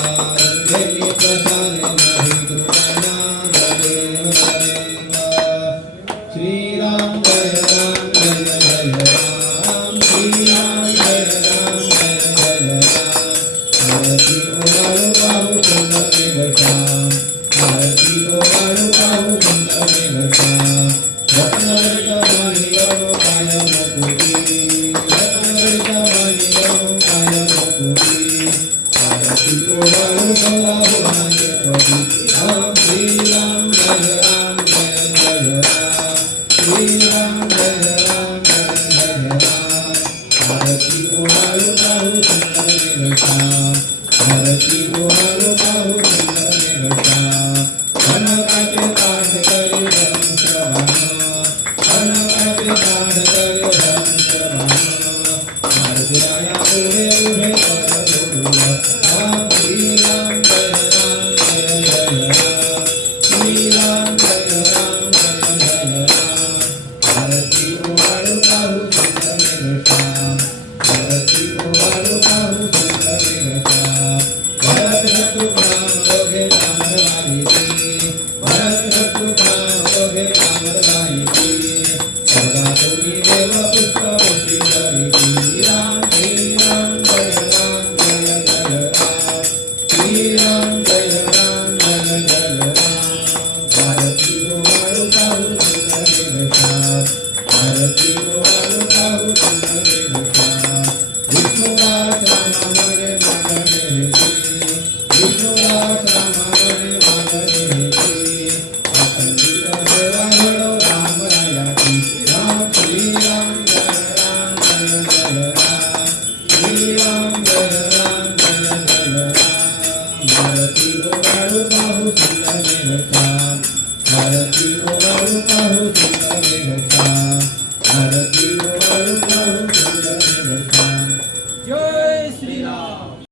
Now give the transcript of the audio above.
रंगेली पसारे मही कृपया देव देव श्रीराम जय राम जय जय राम श्रीराम जय राम जय जय राम आरती ओवाळू पाहू कुंड मेघश्याम आरती ओवाळू पाहू कुंड मेघश्याम रत्नवर्ष माणिक काय मुकुटी रत्नवर्ष माणिक काय मुकुटी आरती ओवाळू बोलावू नाचे पती राम श्रीराम जय राम जय जय राम श्रीराम जय राम जय जय राम आरती ओवाळू पाहू कुंड मेघश्याम आरती ओवाळू पाहू कुंड मेघश्याम कनकाचे पाठ करी धनुष्यबाण कनकाचे पाठ करी धनुष्यबाण आरतीराया पुढे उभे कर जोडूया राम श्रीराम जय राम जय जय राम श्रीराम जय राम जय जय राम आरती ओवाळू पाहू कुंड मेघश्याम आरती ओवाळू पाहू कुंड मेघश्याम भरत